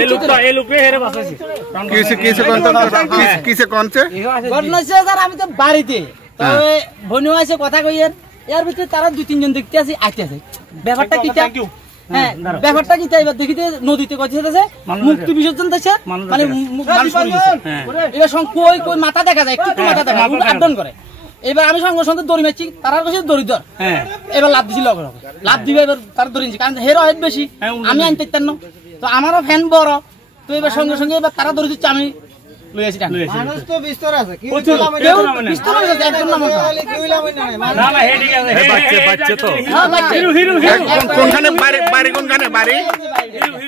এই লোকটা হেরে বাঁচাইছে কিসে কোনছে ঘটনা হচ্ছে স্যার আমি তো বাড়িতে তবে বনু আছে কথা কইয়েন এর ভিতরে তারা দুই তিনজন দেখতে আছে আইতেছে ব্যাপারটা কিটা হ্যাঁ ব্যাপারটা কিটা এবার দেখিতে নদীতে কইতেছে মুক্তি বিসর্জন দিচ্ছে মানে এটা কই কই মাথা দেখা যায় একটু মাথা দেখা যায় আড্ডন করে এবার আমি সঙ্গে সঙ্গে দড়ি মারছি তার কাছে দড়ি ধর এবার লাভ দিছিল লাভ দিবে এবার তার দড়ি কারণ হেরো হেড বেশি আমি আনতে পারতাম না তো আমারও ফ্যান বড় তো এবার সঙ্গে সঙ্গে এবার তারা দড়ি দিচ্ছে আমি লইয়াছি মানুষ তো বিস্তর আছে কি বিস্তর আছে একদম না না হে ঠিক আছে বাচ্চা তো হিরো কোনখানে বাড়ি কোনখানে বাড়ি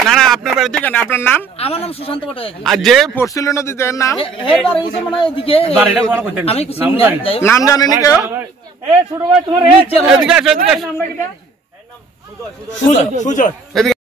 না না আপনার বাড়ি থেকে আপনার নাম আমার নাম সুশান্ত পটে আর যে পড়ছিল নদীতে নাম এর বাড়ি এসে মানে এদিকে বাড়িটা কোন কইতেন আমি কিছু নাম জানেন কেউ এ ছোট ভাই তোমার এদিকে আসো এদিকে সুজয়